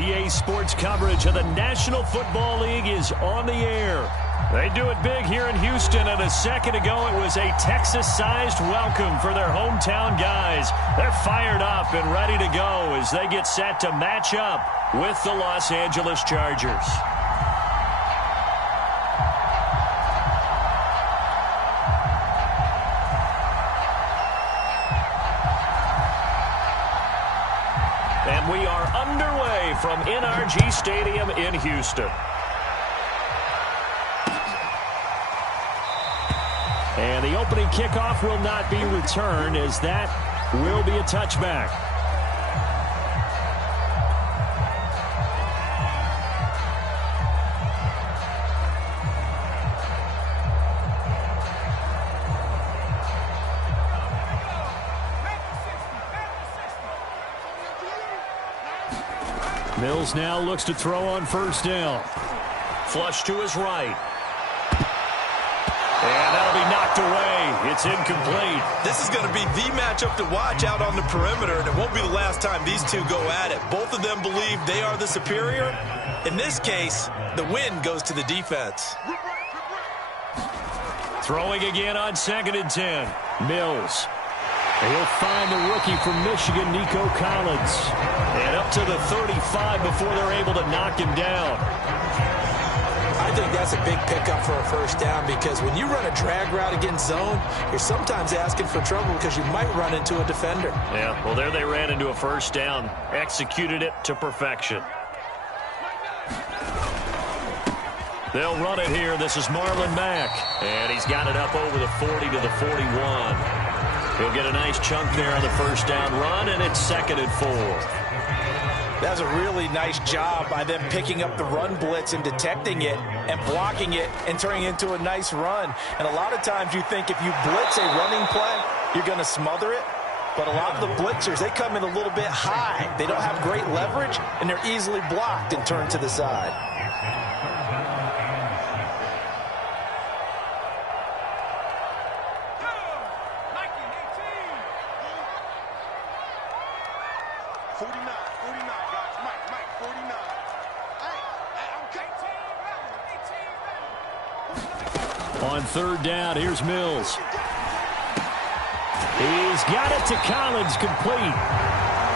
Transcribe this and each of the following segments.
EA Sports coverage of the National Football League is on the air. They do it big here in Houston, and a second ago it was a Texas-sized welcome for their hometown guys. They're fired up and ready to go as they get set to match up with the Los Angeles Chargers. And we are underway from NRG Stadium in Houston. And the opening kickoff will not be returned, as that will be a touchback. Mills now looks to throw on first down. Flush to his right. And that'll be knocked away. It's incomplete. This is going to be the matchup to watch out on the perimeter, and it won't be the last time these two go at it. Both of them believe they are the superior. In this case, the win goes to the defense. Throwing again on 2nd and 10. Mills. He'll find the rookie from Michigan, Nico Collins. And up to the 35 before they're able to knock him down. I think that's a big pickup for a first down, because when you run a drag route against zone, you're sometimes asking for trouble because you might run into a defender. Yeah, well, there they ran into a first down. Executed it to perfection. They'll run it here. This is Marlon Mack. And he's got it up over the 40 to the 41. He'll get a nice chunk there on the first down run, and it's 2nd and 4. That's a really nice job by them picking up the run blitz and detecting it and blocking it and turning it into a nice run. And a lot of times you think if you blitz a running play, you're going to smother it. But a lot of the blitzers, they come in a little bit high. They don't have great leverage, and they're easily blocked and turned to the side. On 3rd down, here's Mills. He's got it to Collins, complete.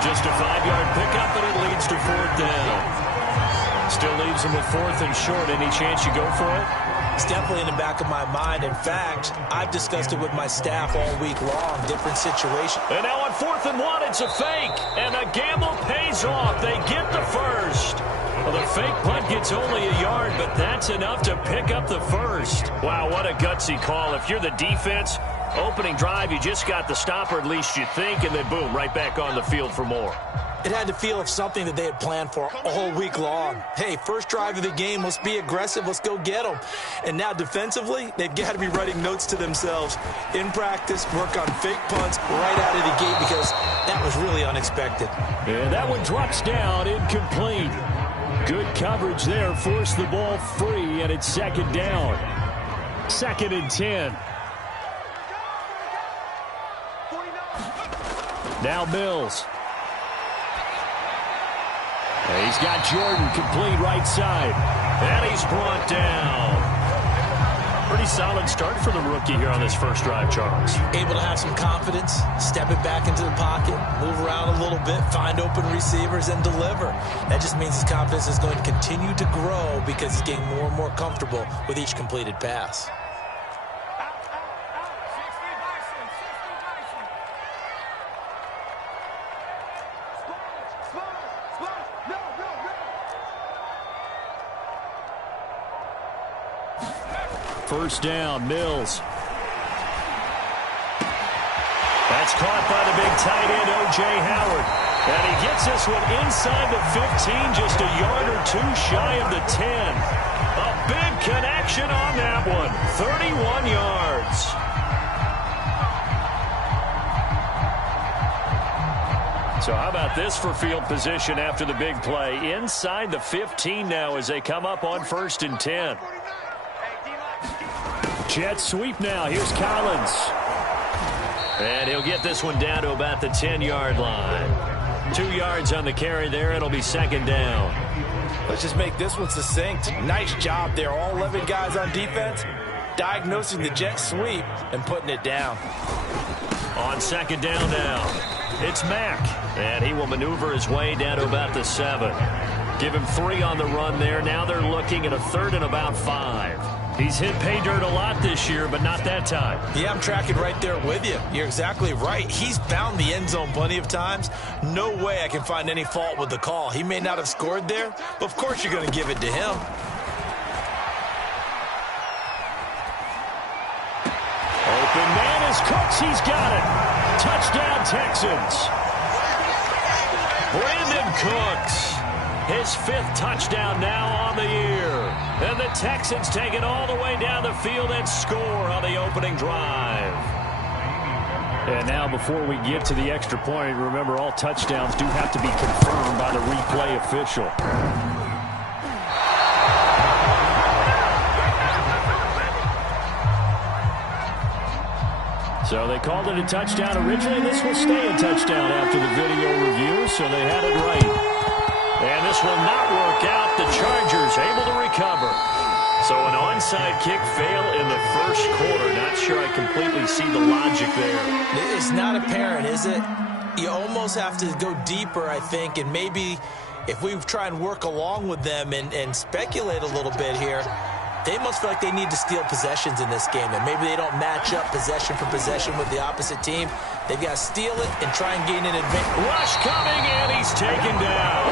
Just a 5-yard pickup, and it leads to 4th down. Still leaves him with 4th and short. Any chance you go for it? It's definitely in the back of my mind. In fact, I've discussed it with my staff all week long, different situations. And now on 4th and 1, it's a fake. And the gamble pays off. They get the first. Well, the fake punt gets only a yard, but that's enough to pick up the first. Wow, what a gutsy call. If you're the defense, opening drive, you just got the stop, or at least you think, and then boom, right back on the field for more. It had to feel of something that they had planned for all week long. Hey, first drive of the game, let's be aggressive, let's go get them. And now defensively, they've got to be writing notes to themselves. In practice, work on fake punts right out of the gate, because that was really unexpected. And that one drops down, incomplete. Good coverage there, forced the ball free, and it's 2nd down. 2nd and 10. Now Mills. And he's got Jordan complete right side. And he's brought down. Pretty solid start for the rookie here on this first drive, Charles. Able to have some confidence, step it back into the pocket, move around a little bit, find open receivers, and deliver. That just means his confidence is going to continue to grow because he's getting more and more comfortable with each completed pass. First down, Mills. That's caught by the big tight end, O.J. Howard. And he gets this one inside the 15, just a yard or two shy of the 10. A big connection on that one, 31 yards. So how about this for field position after the big play? Inside the 15 now as they come up on 1st and 10. Jet sweep now. Here's Collins. And he'll get this one down to about the 10-yard line. 2 yards on the carry there. It'll be second down. Let's just make this one succinct. Nice job there. All 11 guys on defense diagnosing the jet sweep and putting it down. On second down now, it's Mack. And he will maneuver his way down to about the 7. Give him 3 on the run there. Now they're looking at a 3rd and about 5. He's hit pay dirt a lot this year, but not that time. Yeah, I'm tracking right there with you. You're exactly right. He's found the end zone plenty of times. No way I can find any fault with the call. He may not have scored there, but of course you're going to give it to him. Open man is Cooks. He's got it. Touchdown, Texans. Brandon Cooks. His 5th touchdown now on the year. And the Texans take it all the way down the field and score on the opening drive. And now before we get to the extra point, remember all touchdowns do have to be confirmed by the replay official. So they called it a touchdown originally. This will stay a touchdown after the video review, so they had it right. And this will not work out. The Chargers able to recover. So an onside kick fail in the first quarter. Not sure I completely see the logic there. It's not apparent, is it? You almost have to go deeper, I think, and maybe if we try and work along with them and speculate a little bit here, they must feel like they need to steal possessions in this game, and maybe they don't match up possession for possession with the opposite team. They've got to steal it and try and gain an advantage. Rush coming, and he's taken down.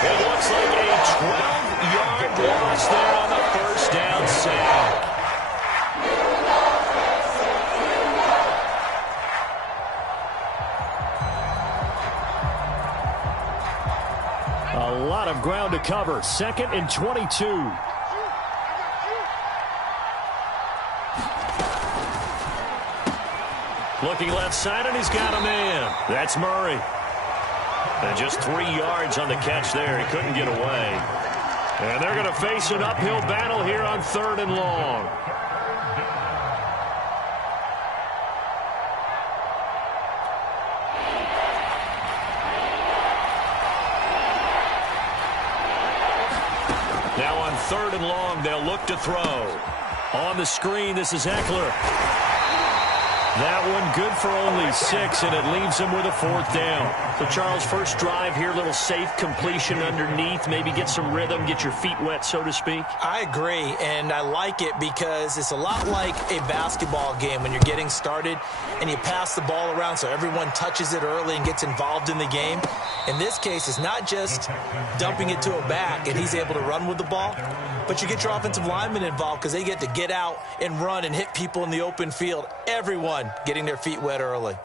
It looks like a 12-yard loss there on the first down sack. A lot of ground to cover. 2nd and 22. Looking left side, and he's got a man. That's Murray. And just 3 yards on the catch there. He couldn't get away. And they're going to face an uphill battle here on 3rd and long. Now on 3rd and long, they'll look to throw. On the screen, this is Eckler. That one good for only 6, and it leaves him with a 4th down. So, Charles, first drive here, little safe completion underneath, maybe get some rhythm, get your feet wet, so to speak. I agree, and I like it because it's a lot like a basketball game when you're getting started and you pass the ball around so everyone touches it early and gets involved in the game. In this case, it's not just dumping it to a back and he's able to run with the ball, but you get your offensive linemen involved because they get to get out and run and hit people in the open field. Everyone getting their feet wet early.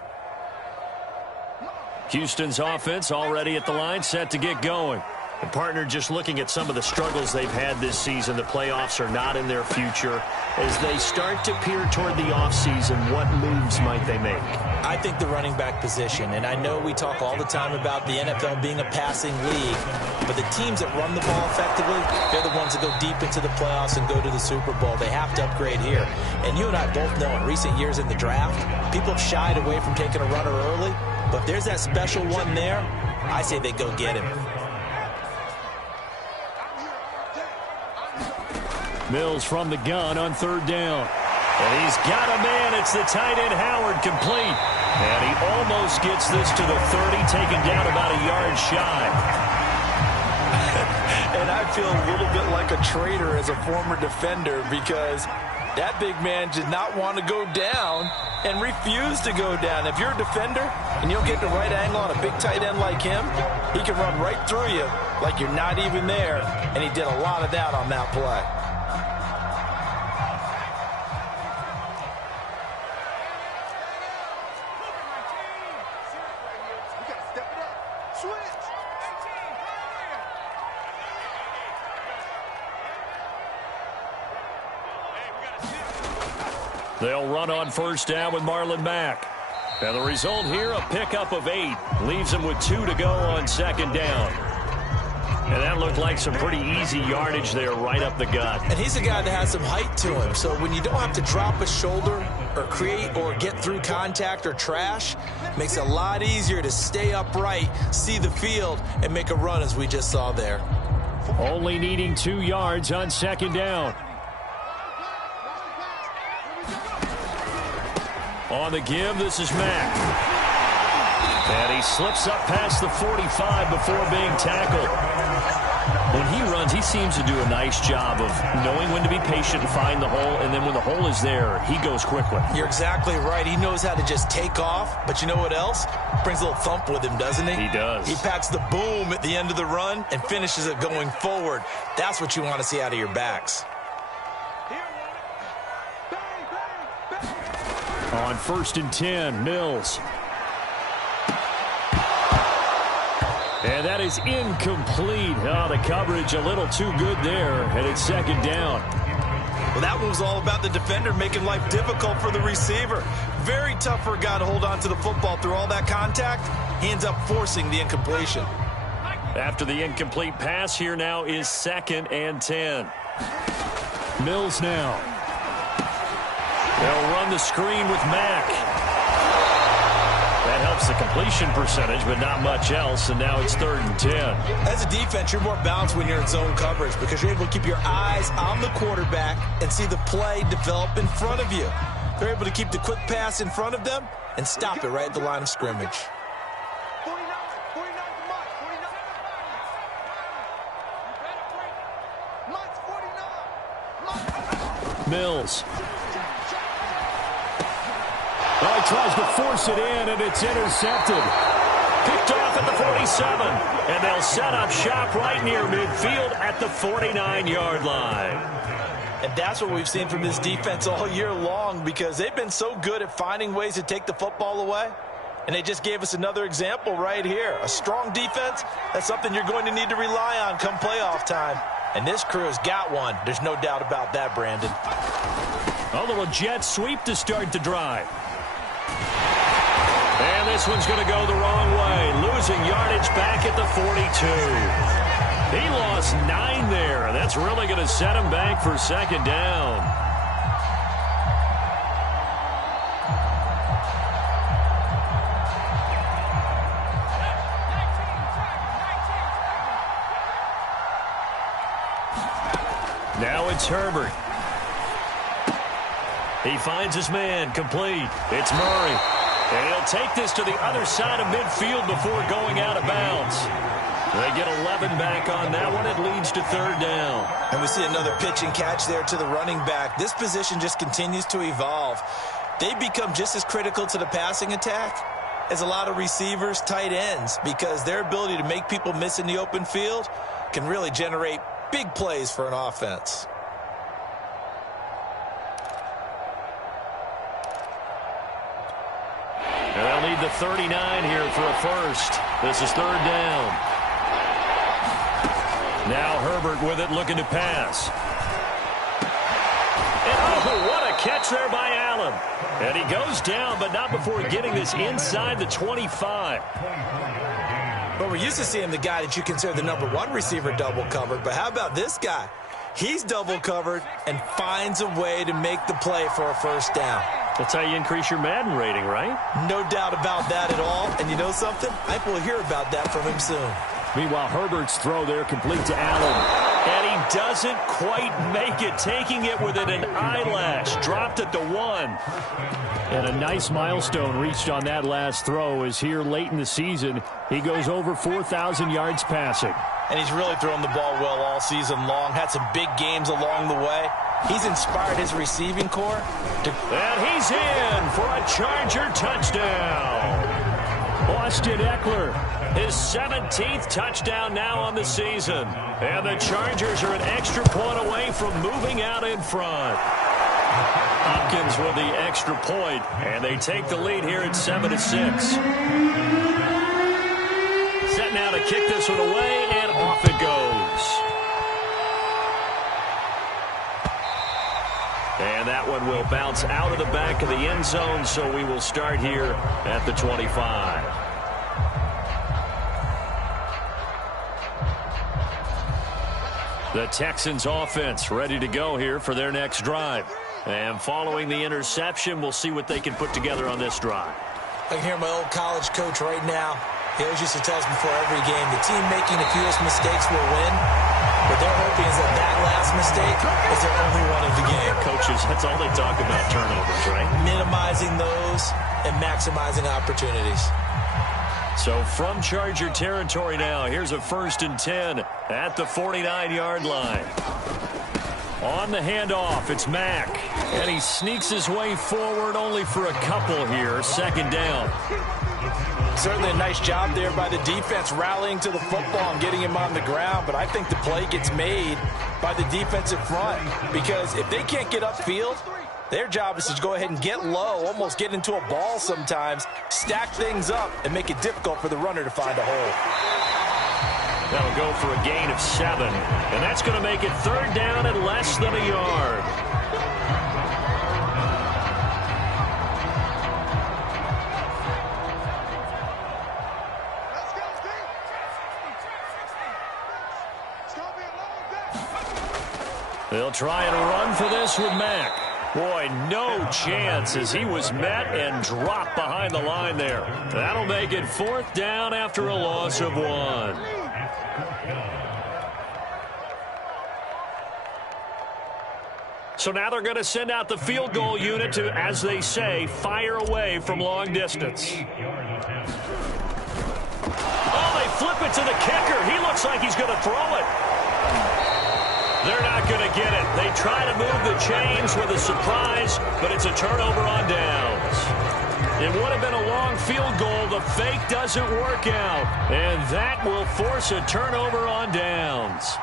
Houston's offense already at the line, set to get going. The partner just looking at some of the struggles they've had this season. The playoffs are not in their future. As they start to peer toward the offseason, what moves might they make? I think the running back position, and I know we talk all the time about the NFL being a passing league, but the teams that run the ball effectively, they're the ones that go deep into the playoffs and go to the Super Bowl. They have to upgrade here. And you and I both know in recent years in the draft, people have shied away from taking a runner early, but if there's that special one there, I say they go get him. Mills from the gun on 3rd down. And he's got a man. It's the tight end Howard, complete. And he almost gets this to the 30, taken down about a yard shy. And I feel a little bit like a traitor as a former defender because that big man did not want to go down and refused to go down. If you're a defender and you don't get the right angle on a big tight end like him, he can run right through you like you're not even there. And he did a lot of that on that play. They'll run on 1st down with Marlon Mack. And the result here, a pickup of 8. Leaves him with 2 to go on 2nd down. And that looked like some pretty easy yardage there right up the gut. And he's a guy that has some height to him. So when you don't have to drop a shoulder or create or get through contact or trash, makes it a lot easier to stay upright, see the field, and make a run as we just saw there. Only needing 2 yards on second down. On the give, this is Mack. And he slips up past the 45 before being tackled. When he runs, he seems to do a nice job of knowing when to be patient and find the hole, and then when the hole is there, he goes quickly. You're exactly right. He knows how to just take off, but you know what else? Brings a little thump with him, doesn't he? He does. He packs the boom at the end of the run and finishes it going forward. That's what you want to see out of your backs. On 1st and 10, Mills. And that is incomplete. Oh, the coverage a little too good there, and it's second down. Well, that one was all about the defender making life difficult for the receiver. Very tough for a guy to hold on to the football through all that contact. He ends up forcing the incompletion. After the incomplete pass, here now is 2nd and 10. Mills now. They'll run the screen with Mack. That helps the completion percentage, but not much else, and now it's 3rd and 10. As a defense, you're more balanced when you're in zone coverage because you're able to keep your eyes on the quarterback and see the play develop in front of you. They're able to keep the quick pass in front of them and stop it right at the line of scrimmage. Mills. Well, he tries to force it in, and it's intercepted. Picked off at the 47, and they'll set up shop right near midfield at the 49-yard line. And that's what we've seen from this defense all year long because they've been so good at finding ways to take the football away. And they just gave us another example right here. A strong defense, that's something you're going to need to rely on come playoff time. And this crew has got one. There's no doubt about that, Brandon. A little jet sweep to start the drive. And this one's going to go the wrong way. Losing yardage back at the 42. He lost 9 there. That's really going to set him back for second down. Now it's Herbert. He finds his man, complete. It's Murray. And he'll take this to the other side of midfield before going out of bounds. They get 11 back on that one. It leads to 3rd down. And we see another pitch and catch there to the running back. This position just continues to evolve. They become just as critical to the passing attack as a lot of receivers, tight ends, because their ability to make people miss in the open field can really generate big plays for an offense. And they'll need the 39 here for a first. This is 3rd down. Now Herbert with it, looking to pass. And oh, what a catch there by Allen. And he goes down, but not before getting this inside the 25. But we're used to seeing the guy that you consider the #1 receiver double covered. But how about this guy? He's double covered and finds a way to make the play for a first down. That's how you increase your Madden rating, right? No doubt about that at all. And you know something? I think we'll hear about that from him soon. Meanwhile, Herbert's throw there complete to Allen. And he doesn't quite make it, taking it within an eyelash. Dropped at the 1. And a nice milestone reached on that last throw is here late in the season. He goes over 4,000 yards passing. And he's really thrown the ball well all season long. Had some big games along the way. He's inspired his receiving corps. And he's in for a Charger touchdown. Austin Eckler, his 17th touchdown now on the season. And the Chargers are an extra point away from moving out in front. Hopkins with the extra point, and they take the lead here at 7-6. Set now to kick this one away, and off it goes. And that one will bounce out of the back of the end zone, so we will start here at the 25. The Texans offense ready to go here for their next drive. And following the interception, we'll see what they can put together on this drive. I can hear my old college coach right now. He always used to tell us before every game, the team making the fewest mistakes will win. What they're hoping is that last mistake is their only one of the game. Coaches, that's all they talk about, turnovers, right? Minimizing those and maximizing opportunities. So from Charger territory now, here's a 1st and 10 at the 49-yard line. On the handoff, it's Mack. And he sneaks his way forward only for a couple here. 2nd down. Certainly a nice job there by the defense rallying to the football and getting him on the ground. But I think the play gets made by the defensive front. Because if they can't get upfield, their job is to go ahead and get low, almost get into a ball sometimes, stack things up, and make it difficult for the runner to find a hole. That'll go for a gain of 7. And that's going to make it 3rd down and less than a yard. They'll try and run for this with Mack. Boy, no chance as he was met and dropped behind the line there. That'll make it 4th down after a loss of 1. So now they're going to send out the field goal unit to, as they say, fire away from long distance. Oh, they flip it to the kicker. He looks like he's going to throw it. They're not going to get it. They try to move the chains with a surprise, but it's a turnover on downs. It would have been a long field goal. The fake doesn't work out, and that will force a turnover on downs.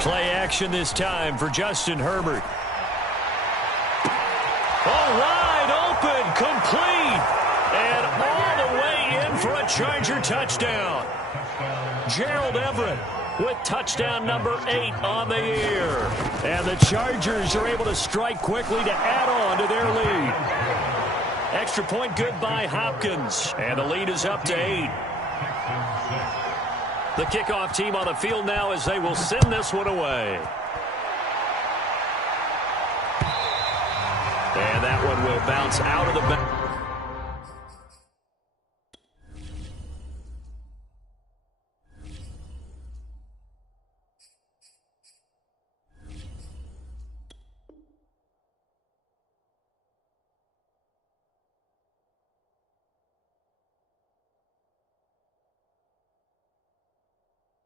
Play action this time for Justin Herbert. Oh, wide open, complete, and all the way in for a Charger touchdown. Gerald Everett with touchdown number 8 on the year. And the Chargers are able to strike quickly to add on to their lead. Extra point good by Hopkins. And the lead is up to 8. The kickoff team on the field now as they will send this one away. And that one will bounce out of the back.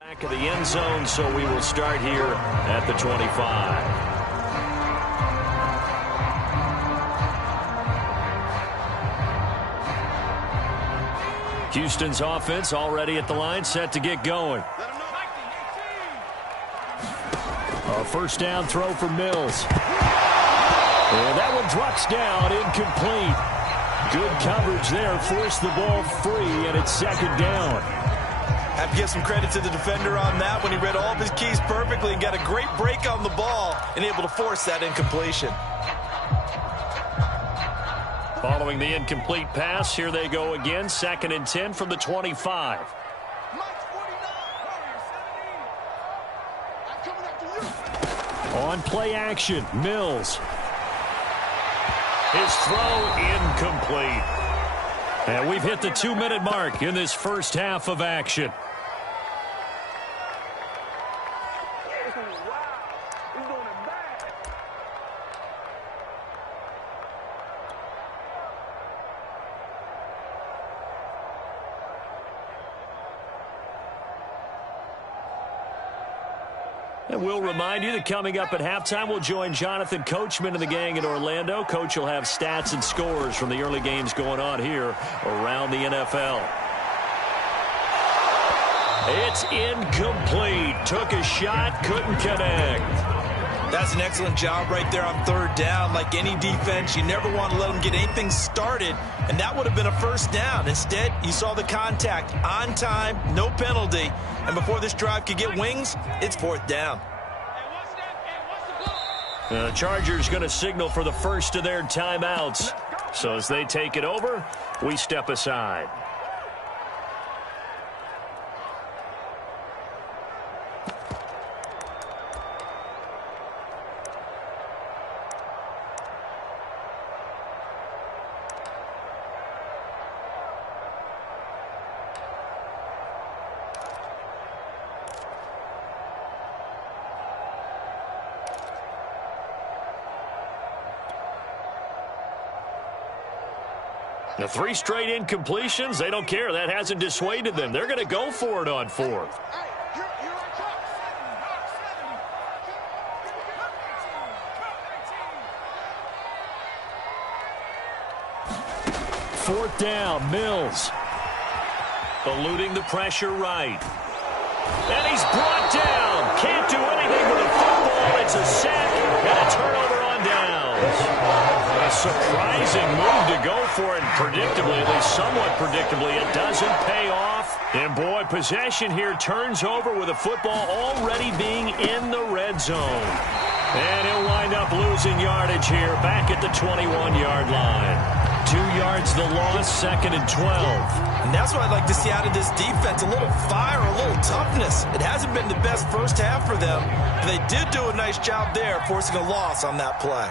Back of the end zone, so we will start here at the 25. Houston's offense already at the line, set to get going. A 1st down throw for Mills. And that one drops down, incomplete. Good coverage there, forced the ball free, and it's 2nd down. Have to give some credit to the defender on that when he read all of his keys perfectly and got a great break on the ball and able to force that incompletion. Following the incomplete pass, here they go again. 2nd and 10 from the 25. On play action, Mills. His throw incomplete. And we've hit the 2-minute mark in this first half of action. And we'll remind you that coming up at halftime, we'll join Jonathan Coachman and the gang in Orlando. Coach will have stats and scores from the early games going on here around the NFL. It's incomplete. Took a shot, couldn't connect. That's an excellent job right there on 3rd down. Like any defense, you never want to let them get anything started, and that would have been a 1st down. Instead, you saw the contact on time, no penalty, and before this drive could get wings, it's 4th down. The Chargers going to signal for the first of their timeouts. So as they take it over, we step aside. The 3 straight incompletions, they don't care. That hasn't dissuaded them. They're going to go for it on 4th. Fourth down, Mills. Eluding the pressure right. And he's brought down. Can't do anything with the football. It's a sack and a turnover on downs. A surprising move to go for it. Predictably, at least somewhat predictably, it doesn't pay off. And boy, possession here turns over with the football already being in the red zone. And he'll wind up losing yardage here back at the 21-yard line. 2 yards the loss, 2nd and 12. And that's what I'd like to see out of this defense. A little fire, a little toughness. It hasn't been the best first half for them. But they did do a nice job there, forcing a loss on that play.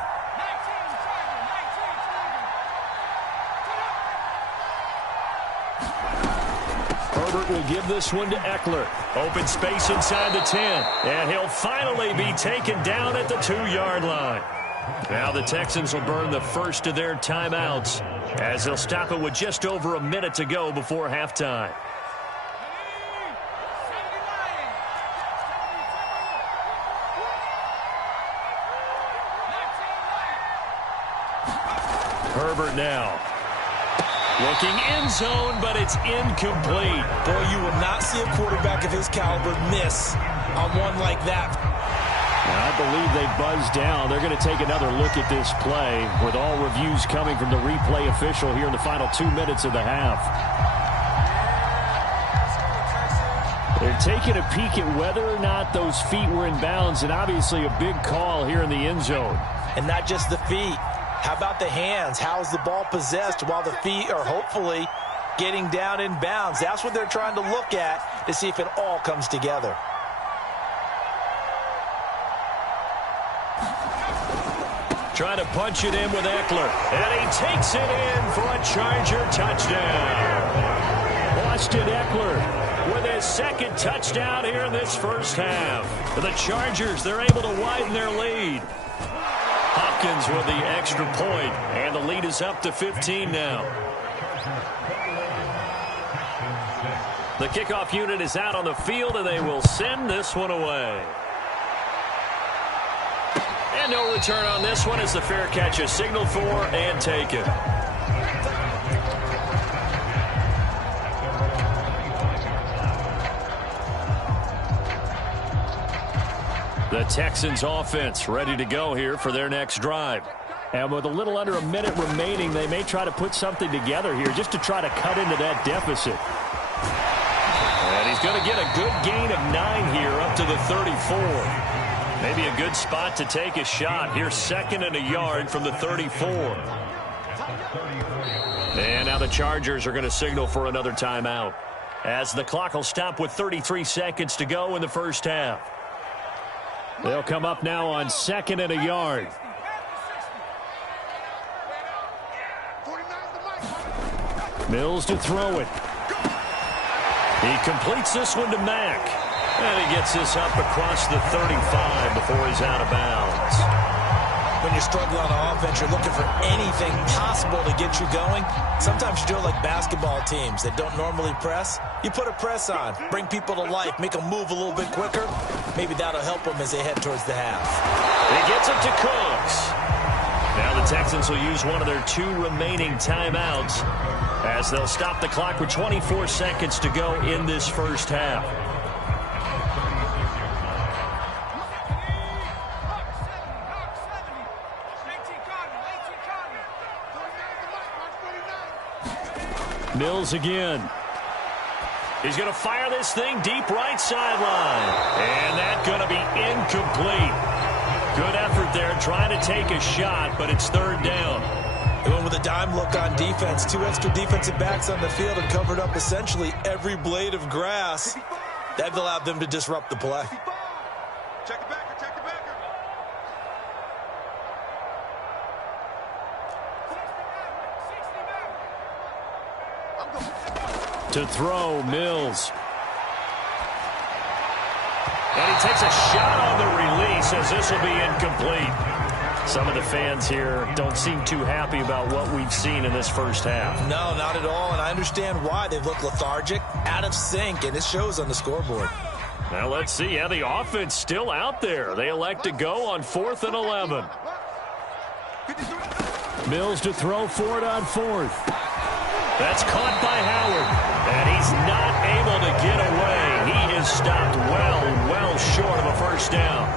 Herbert will give this one to Eckler. Open space inside the 10. And he'll finally be taken down at the 2-yard line. Now the Texans will burn the first of their timeouts as they'll stop it with just over a minute to go before halftime. Herbert now. Looking end zone, but it's incomplete. Boy, you will not see a quarterback of his caliber miss on one like that. I believe they buzzed down. They're going to take another look at this play with all reviews coming from the replay official here in the final 2 minutes of the half. They're taking a peek at whether or not those feet were in bounds, and obviously a big call here in the end zone. And not just the feet. How about the hands? How is the ball possessed while the feet are hopefully getting down in bounds? That's what they're trying to look at to see if it all comes together. Trying to punch it in with Eckler. And he takes it in for a Charger touchdown. Austin Eckler with his 2nd touchdown here in this first half. The Chargers, they're able to widen their lead. Hopkins with the extra point, and the lead is up to 15 now. The kickoff unit is out on the field, and they will send this one away. And no return on this one as the fair catch is signaled for and taken. The Texans offense ready to go here for their next drive. And with a little under a minute remaining, they may try to put something together here just to try to cut into that deficit. And he's going to get a good gain of 9 here up to the 34. Maybe a good spot to take a shot. Here's 2nd and a yard from the 34. And now the Chargers are going to signal for another timeout as the clock will stop with 33 seconds to go in the first half. They'll come up now on 2nd and a yard. Mills to throw it. He completes this one to Mack. And he gets this up across the 35 before he's out of bounds. When you're struggling on offense, you're looking for anything possible to get you going. Sometimes you do it like basketball teams that don't normally press. You put a press on, bring people to life, make them move a little bit quicker. Maybe that'll help them as they head towards the half. He gets it to Cooks. Now the Texans will use one of their 2 remaining timeouts as they'll stop the clock with 24 seconds to go in this first half. Mills again. He's going to fire this thing deep right sideline. And that's going to be incomplete. Good effort there trying to take a shot, but it's 3rd down. They went with a dime look on defense. 2 extra defensive backs on the field and covered up essentially every blade of grass. That allowed them to disrupt the play. Check it back. To throw, Mills. And he takes a shot on the release as this will be incomplete. Some of the fans here don't seem too happy about what we've seen in this first half. No, not at all, and I understand why. They've looked lethargic, out of sync, and it shows on the scoreboard. Now let's see. Yeah, the offense still out there. They elect to go on 4th and 11. Mills to throw for it on 4th. That's caught by Howard, and he's not able to get away. He is stopped well short of a first down.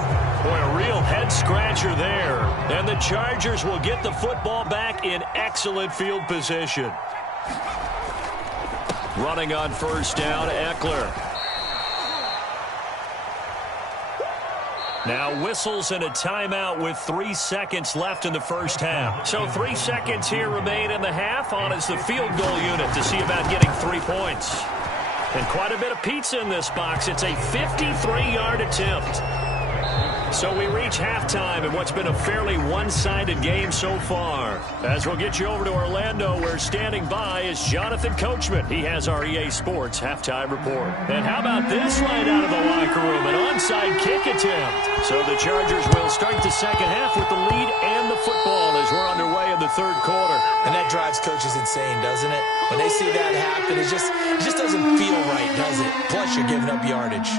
Boy, a real head-scratcher there. And the Chargers will get the football back in excellent field position. Running on first down, Eckler. Now whistles and a timeout with 3 seconds left in the first half. So 3 seconds here remain in the half. On is the field goal unit to see about getting 3 points. And quite a bit of pizza in this box. It's a 53-yard attempt. So we reach halftime in what's been a fairly one-sided game so far. As we'll get you over to Orlando, where standing by is Jonathan Coachman. He has our EA Sports halftime report. And how about this right out of the locker room? An onside kick attempt. So the Chargers will start the second half with the lead and the football as we're underway in the third quarter. And that drives coaches insane, doesn't it? When they see that happen, it just doesn't feel right, does it? Plus, you're giving up yardage.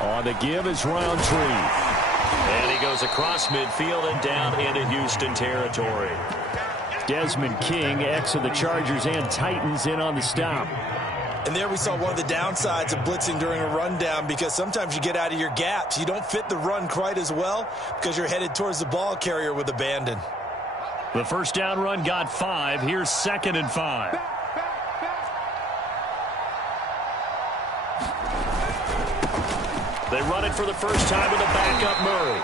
On the give is Roundtree. And he goes across midfield and down into Houston territory. Desmond King, ex of the Chargers and Titans, in on the stop. And there we saw one of the downsides of blitzing during a rundown, because sometimes you get out of your gaps. You don't fit the run quite as well because you're headed towards the ball carrier with abandon. The first down run got 5. Here's 2nd and 5. They run it for the first time with a backup Murray.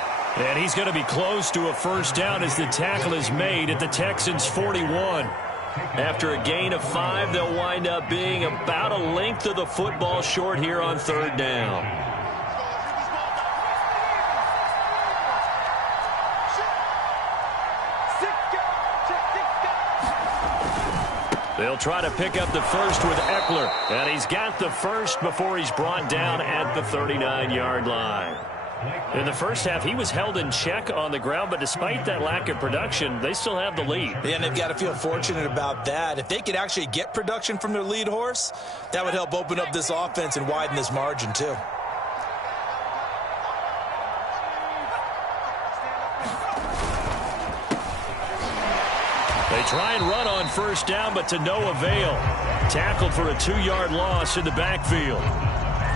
And he's going to be close to a first down as the tackle is made at the Texans' 41. After a gain of 5, they'll wind up being about a length of the football short here on 3rd down. They'll try to pick up the first with Eckler. And he's got the first before he's brought down at the 39-yard line. In the first half, he was held in check on the ground, but despite that lack of production, they still have the lead. Yeah, and they've got to feel fortunate about that. If they could actually get production from their lead horse, that would help open up this offense and widen this margin, too. They try and run on first down, but to no avail. Tackled for a 2-yard loss in the backfield.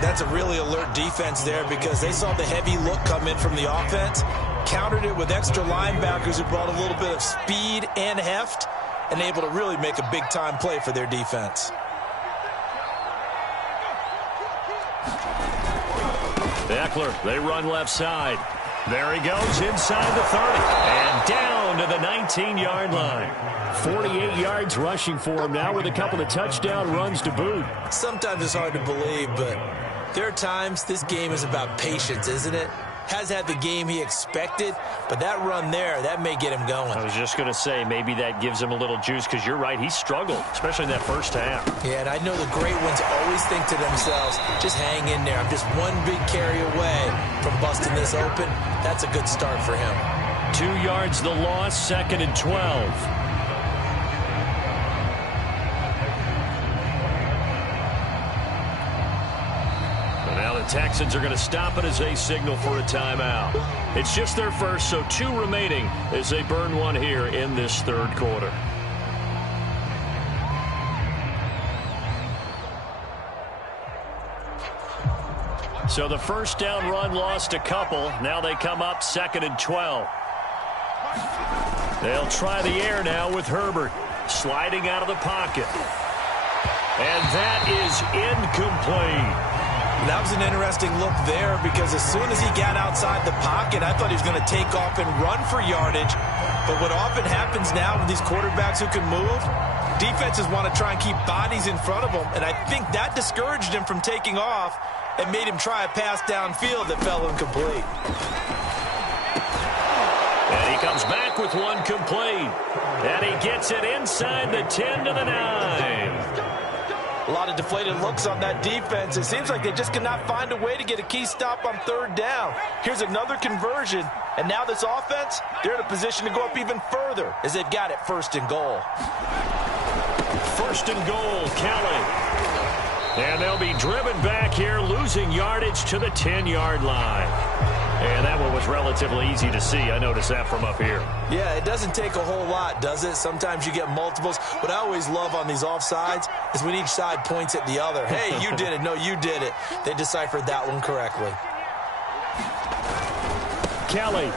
That's a really alert defense there, because they saw the heavy look come in from the offense, countered it with extra linebackers who brought a little bit of speed and heft, and able to really make a big-time play for their defense. Eckler, they run left side. There he goes inside the 30 and down to the 19-yard line. 48 yards rushing for him now with a couple of touchdown runs to boot. Sometimes it's hard to believe, but there are times this game is about patience, isn't it? Has had the game he expected, but that run there, that may get him going. I was just going to say, maybe that gives him a little juice, because you're right, he struggled, especially in that first half. Yeah, and I know the great ones always think to themselves, just hang in there. I'm just one big carry away from busting this open. That's a good start for him. 2 yards the loss, 2nd and 12. Texans are going to stop it as they signal for a timeout. It's just their first, so 2 remaining as they burn one here in this third quarter. So the first down run lost a couple. Now they come up 2nd and 12. They'll try the air now with Herbert sliding out of the pocket. And that is incomplete. That was an interesting look there, because as soon as he got outside the pocket, I thought he was going to take off and run for yardage. But what often happens now with these quarterbacks who can move, defenses want to try and keep bodies in front of them, and I think that discouraged him from taking off and made him try a pass downfield that fell incomplete. comes back with one complete. And he gets it inside the 10 to the 9. A lot of deflated looks on that defense. It seems like they just cannot find a way to get a key stop on third down. Here's another conversion, and now this offense, they're in a position to go up even further as they've got it first and goal. First and goal, Kelly. And they'll be driven back here, losing yardage to the 10-yard line. And that one was relatively easy to see. I noticed that from up here. Yeah, it doesn't take a whole lot, does it? Sometimes you get multiples. What I always love on these offsides is when each side points at the other. Hey, you did it. No, you did it. They deciphered that one correctly. Kelly.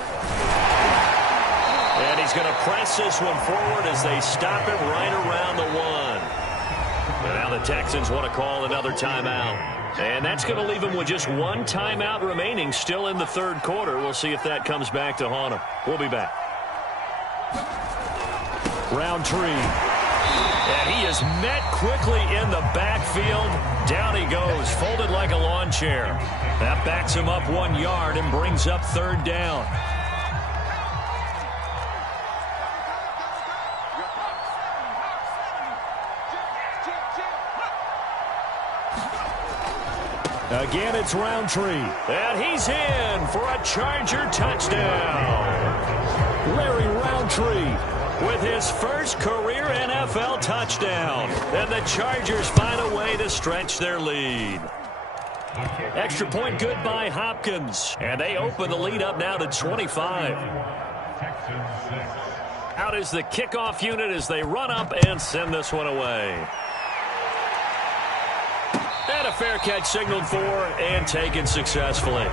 And he's going to press this one forward as they stop it right around the 1. And now the Texans want to call another timeout. And that's going to leave him with just one timeout remaining still in the third quarter. We'll see if that comes back to haunt him. We'll be back. Roundtree. And he is met quickly in the backfield. Down he goes, folded like a lawn chair. That backs him up 1 yard and brings up third down. Again, it's Roundtree. And he's in for a Charger touchdown. Larry Roundtree with his first career NFL touchdown. And the Chargers find a way to stretch their lead. Extra point good by Hopkins. And they open the lead up now to 25. Out is the kickoff unit as they run up and send this one away. And a fair catch signaled for and taken successfully.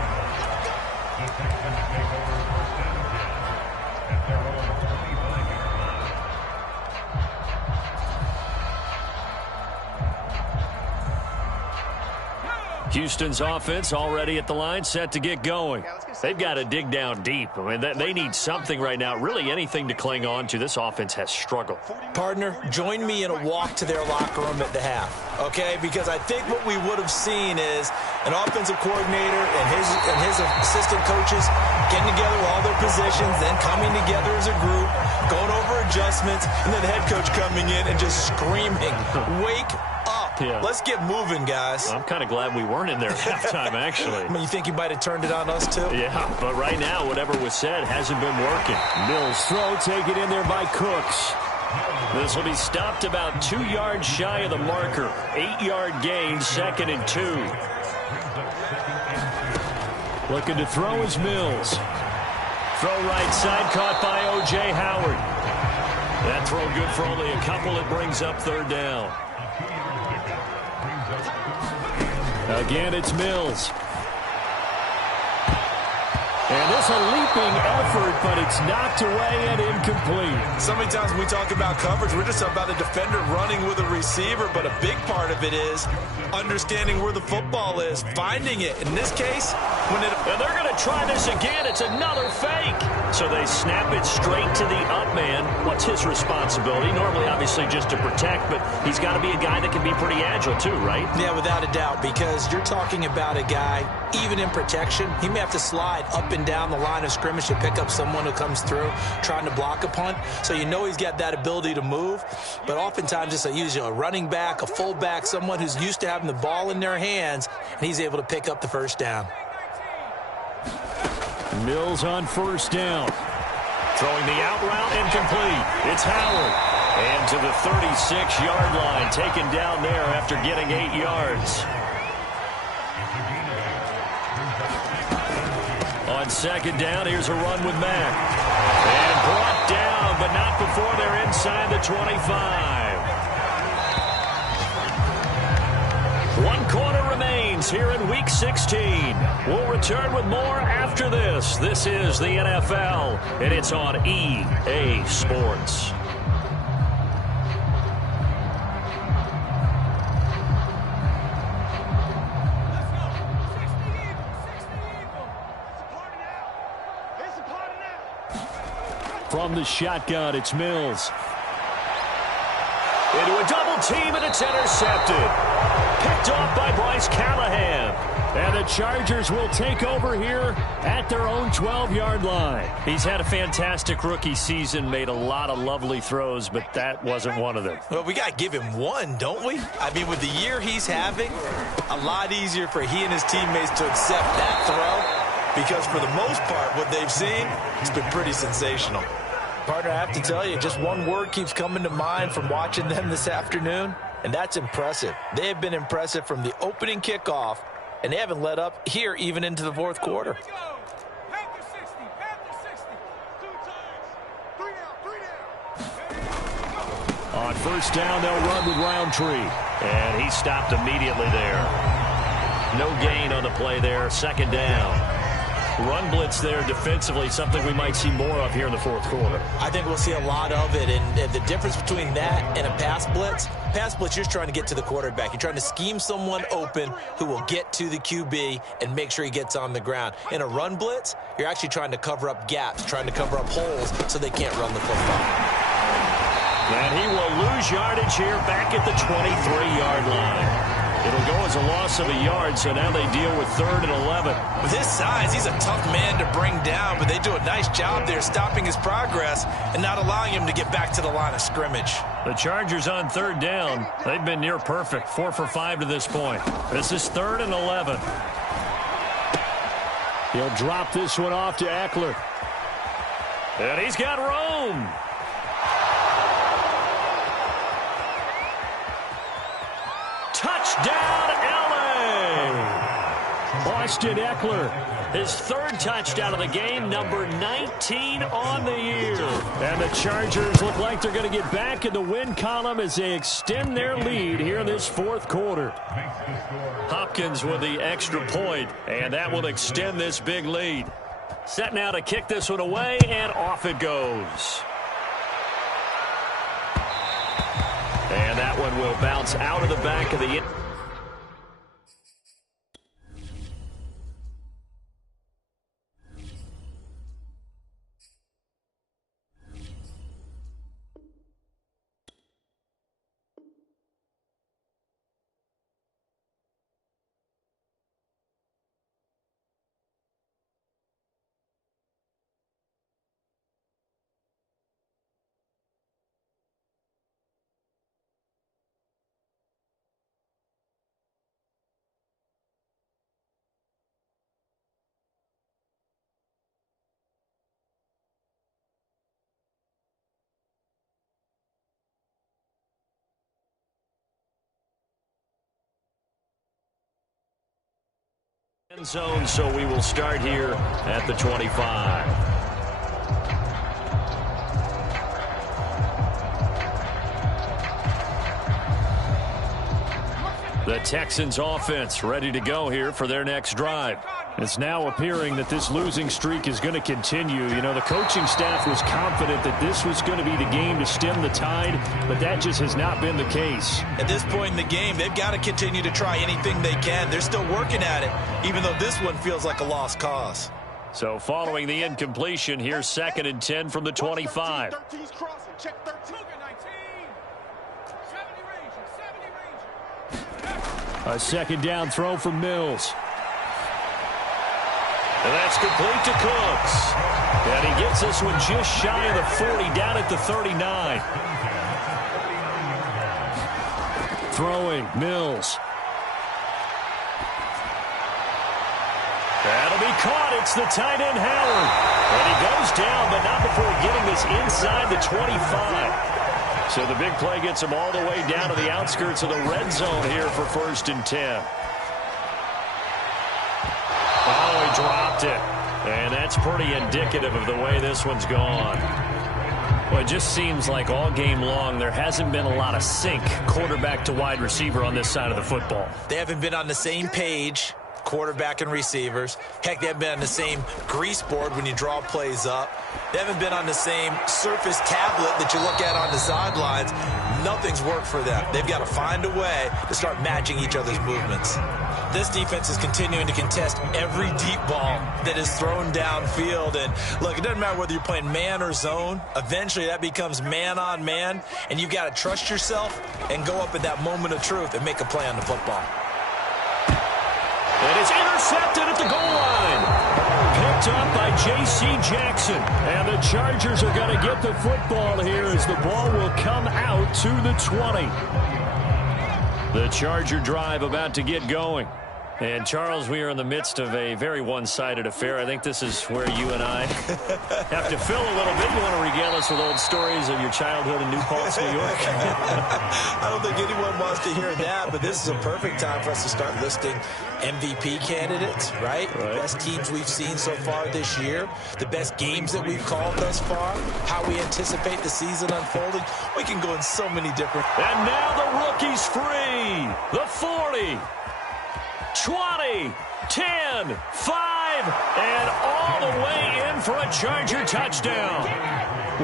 Houston's offense already at the line, set to get going. They've got to dig down deep. I mean, they need something right now, really anything to cling on to. This offense has struggled. Partner, join me in a walk to their locker room at the half, okay? Because I think what we would have seen is an offensive coordinator and his assistant coaches getting together with all their positions, then coming together as a group, going over adjustments, and then the head coach coming in and just screaming, wake up. Yeah. Let's get moving, guys. I'm kind of glad we weren't in there at halftime, actually. I mean, you think you might have turned it on us, too? Yeah, but right now, whatever was said hasn't been working. Mills throw taken in there by Cooks. This will be stopped about 2 yards shy of the marker. 8-yard gain, 2nd and 2. Looking to throw is Mills. Throw right side, caught by O.J. Howard. That throw good for only a couple. It brings up third down. Again, it's Mills. And this a leaping effort, but it's knocked away and incomplete. So many times when we talk about coverage, we're just about a defender running with a receiver, but a big part of it is understanding where the football is, finding it. In this case, and they're going to try this again. It's another fake. So they snap it straight to the up man. What's his responsibility? Normally, obviously, just to protect, but he's got to be a guy that can be pretty agile too, right? Yeah, without a doubt, because you're talking about a guy, even in protection, he may have to slide up and down the line of scrimmage to pick up someone who comes through trying to block a punt. So you know he's got that ability to move, but oftentimes it's usually a running back, a fullback, someone who's used to having the ball in their hands, and he's able to pick up the first down. Mills on first down. Throwing the out route incomplete. It's Howard. And to the 36-yard line, taken down there after getting 8 yards. On second down, here's a run with Mack. And brought down, but not before they're inside the 25. 1 quarter remains here in Week 16. We'll return with more after this. This is the NFL, and it's on EA Sports. From the shotgun, it's Mills. Into a double team, and it's intercepted. Picked off by Bryce Callahan. And the Chargers will take over here at their own 12-yard line. He's had a fantastic rookie season, made a lot of lovely throws, but that wasn't one of them. Well, we got to give him one, don't we? I mean, with the year he's having, a lot easier for he and his teammates to accept that throw, because for the most part, what they've seen, it's been pretty sensational. Partner, I have to tell you, just one word keeps coming to mind from watching them this afternoon, and that's impressive. They have been impressive from the opening kickoff, and they haven't let up here even into the fourth quarter. On first down, they'll run with Roundtree. And he stopped immediately there. No gain on the play there. Second down. Run blitz there defensively, something we might see more of here in the fourth quarter. I think we'll see a lot of it, and the difference between that and a pass blitz, you're trying to get to the quarterback. You're trying to scheme someone open who will get to the QB and make sure he gets on the ground. In a run blitz, you're actually trying to cover up gaps, trying to cover up holes so they can't run the football. And he will lose yardage here back at the 23-yard line. It'll go as a loss of a yard, so now they deal with 3rd and 11. With his size, he's a tough man to bring down, but they do a nice job there stopping his progress and not allowing him to get back to the line of scrimmage. The Chargers on 3rd down. They've been near perfect, 4 for 5 to this point. This is 3rd and 11. He'll drop this one off to Eckler. And he's got Rome. Touchdown, L.A. Austin Eckler, his 3rd touchdown of the game, number 19 on the year. And the Chargers look like they're going to get back in the win column as they extend their lead here in this fourth quarter. Hopkins with the extra point, and that will extend this big lead. Set now to kick this one away, and off it goes. And that one will bounce out of the back of the... End zone, so we will start here at the 25. The Texans offense ready to go here for their next drive. It's now appearing that this losing streak is going to continue. You know, the coaching staff was confident that this was going to be the game to stem the tide, but that just has not been the case. At this point in the game, they've got to continue to try anything they can. They're still working at it, even though this one feels like a lost cause. So following the incompletion, here's 2nd and 10 from the 25. A 2nd down throw from Mills. And that's complete to Cooks. And he gets this one just shy of the 40, down at the 39. Throwing, Mills. That'll be caught. It's the tight end, Howard. And he goes down, but not before getting this inside the 25. So the big play gets him all the way down to the outskirts of the red zone here for 1st and 10. Oh, he dropped it. And that's pretty indicative of the way this one's gone. Well, it just seems like all game long there hasn't been a lot of sync quarterback to wide receiver on this side of the football. They haven't been on the same page, quarterback and receivers. Heck, they haven't been on the same grease board when you draw plays up. They haven't been on the same surface tablet that you look at on the sidelines. Nothing's worked for them. They've got to find a way to start matching each other's movements. This defense is continuing to contest every deep ball that is thrown downfield. And look, it doesn't matter whether you're playing man or zone. Eventually that becomes man on man, and you've got to trust yourself and go up at that moment of truth and make a play on the football. And it's intercepted at the goal line. Picked up by J.C. Jackson. And the Chargers are going to get the football here as the ball will come out to the 20. The Charger drive about to get going. And, Charles, we are in the midst of a very one-sided affair. I think this is where you and I have to fill a little bit. You want to regale us with old stories of your childhood in New Paltz, New York? I don't think anyone wants to hear that, but this is a perfect time for us to start listing MVP candidates, right? The best teams we've seen so far this year, the best games that we've called thus far, how we anticipate the season unfolding. We can go in so many different... And now the rookie's free. The 40. 20, 10, 5, and all the way in for a Charger touchdown.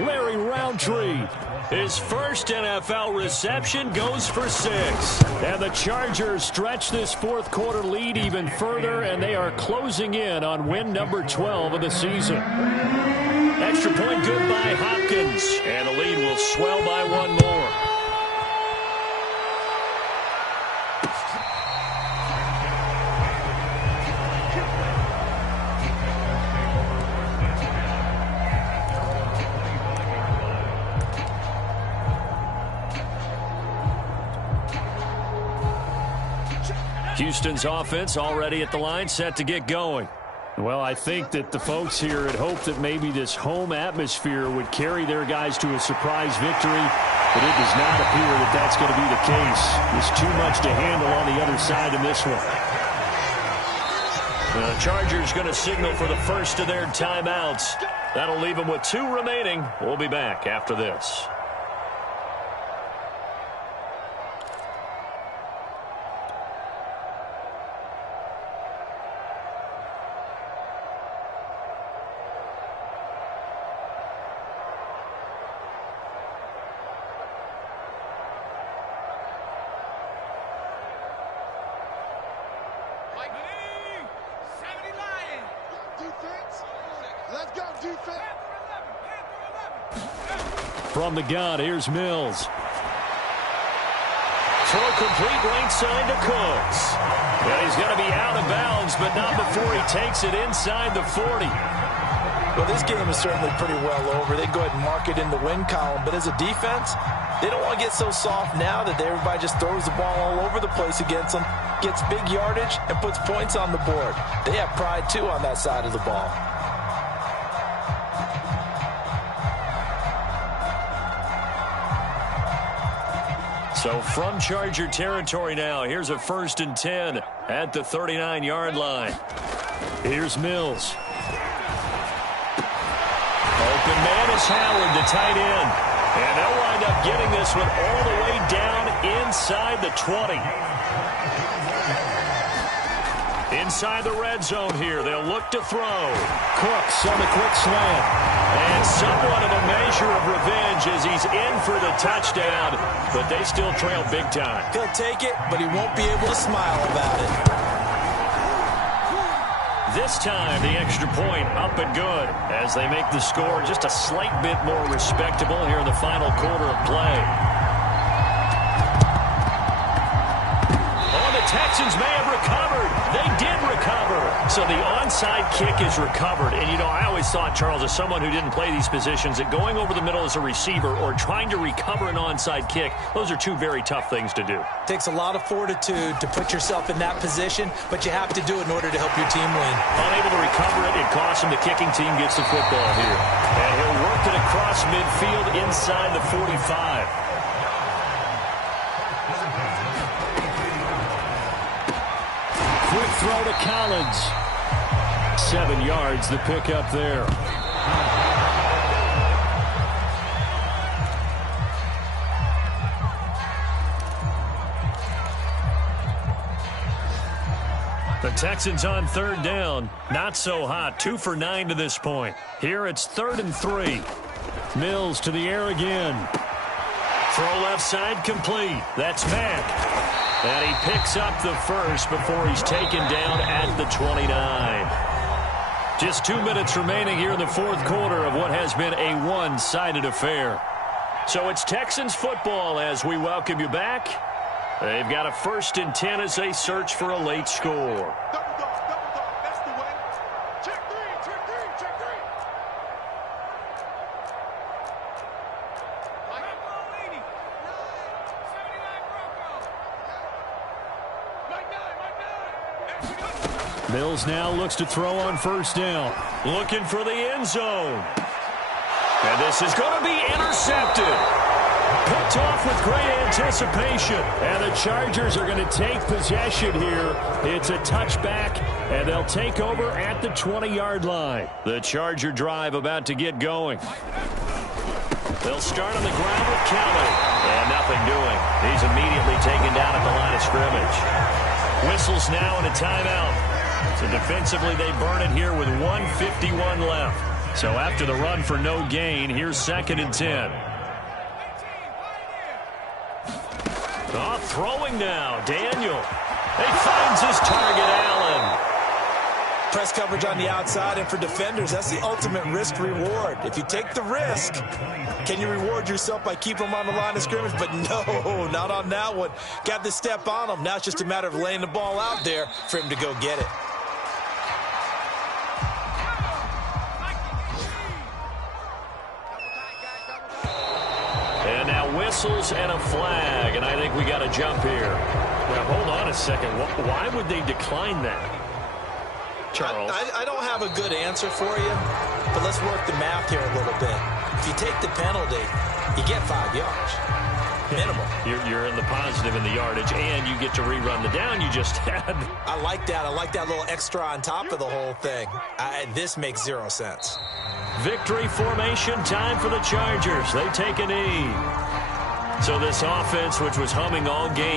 Larry Roundtree, his first NFL reception, goes for 6. And the Chargers stretch this fourth quarter lead even further, and they are closing in on win number 12 of the season. Extra point good by Hopkins, and the lead will swell by one more. Houston's offense already at the line, set to get going. Well, I think that the folks here had hoped that maybe this home atmosphere would carry their guys to a surprise victory, but it does not appear that that's going to be the case. There's too much to handle on the other side in this one. The Chargers going to signal for the first of their timeouts. That'll leave them with 2 remaining. We'll be back after this. From the gun, here's Mills. Throw complete right side to Cooks. And he's going to be out of bounds, but not before he takes it inside the 40. Well, this game is certainly pretty well over. They go ahead and mark it in the win column. But as a defense, they don't want to get so soft now that everybody just throws the ball all over the place against them, gets big yardage, and puts points on the board. They have pride, too, on that side of the ball. So from Charger territory now, here's a 1st and 10 at the 39-yard line. Here's Mills. Open man is Howard, the tight end. And they'll wind up getting this one all the way down inside the 20. Inside the red zone here, they'll look to throw. Cooks on the quick slant. And somewhat of a measure of revenge as he's in for the touchdown, but they still trail big time. He'll take it, but he won't be able to smile about it. This time, the extra point up and good as they make the score just a slight bit more respectable here in the final quarter of play. Oh, the Texans may have recovered. They did recover. So the onside kick is recovered. And, you know, I always thought, Charles, as someone who didn't play these positions, that going over the middle as a receiver or trying to recover an onside kick, those are 2 very tough things to do. Takes a lot of fortitude to put yourself in that position, but you have to do it in order to help your team win. Unable to recover it, it costs him. The kicking team gets the football here. And he'll work it across midfield inside the 45. Quick throw to Collins. 7 yards, the pickup there. The Texans on 3rd down. Not so hot. 2 for 9 to this point. Here it's 3rd and 3. Mills to the air again. Throw left side complete. That's Mack. And he picks up the first before he's taken down at the 29. Just 2 minutes remaining here in the fourth quarter of what has been a one-sided affair. So it's Texans football as we welcome you back. They've got a 1st and 10 as they search for a late score. Bills now looks to throw on first down. Looking for the end zone. And this is going to be intercepted. Picked off with great anticipation. And the Chargers are going to take possession here. It's a touchback, and they'll take over at the 20-yard line. The Charger drive about to get going. They'll start on the ground with Kelly. And nothing doing. He's immediately taken down at the line of scrimmage. Whistles now and a timeout. So defensively, they burn it here with 1:51 left. So after the run for no gain, here's 2nd and 10. Oh, throwing now. Daniel. He finds his target, Allen. Press coverage on the outside, and for defenders, that's the ultimate risk-reward. If you take the risk, can you reward yourself by keeping them on the line of scrimmage? But no, not on that one. Got the step on him. Now it's just a matter of laying the ball out there for him to go get it. And now whistles and a flag, and I think we got to jump here. Now, hold on a second. Why would they decline that? Charles? I don't have a good answer for you, but let's work the math here a little bit. If you take the penalty, you get 5 yards. Minimum. You're in the positive in the yardage, and you get to rerun the down you just had. I like that. I like that little extra on top of the whole thing. This makes 0 sense. Victory formation time for the Chargers. They take a knee. So this offense, which was humming all game,